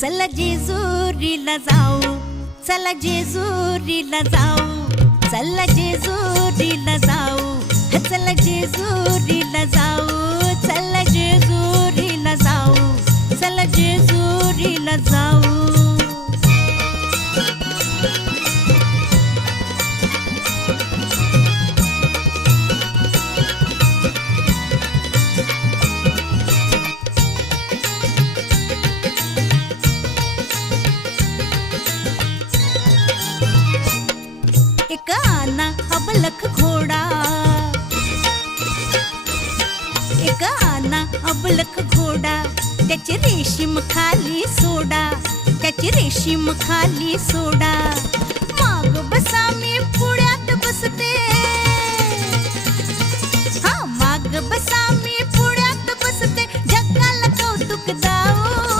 चला जेजुरीला जाऊ, चला जेजुरीला जाऊ, चला जेजुरीला जाऊ, चला जेजुरीला जाऊ, चला जेजुरीला जाऊ, चला जेजुरीला जाऊ. एक आना अबलख घोडा, एक आना अबलख घोडा, त्याची रेशीम खाली सोडा, त्याची रेशीम खाली सोडा. माग बसा मी पुढ्यात बसते,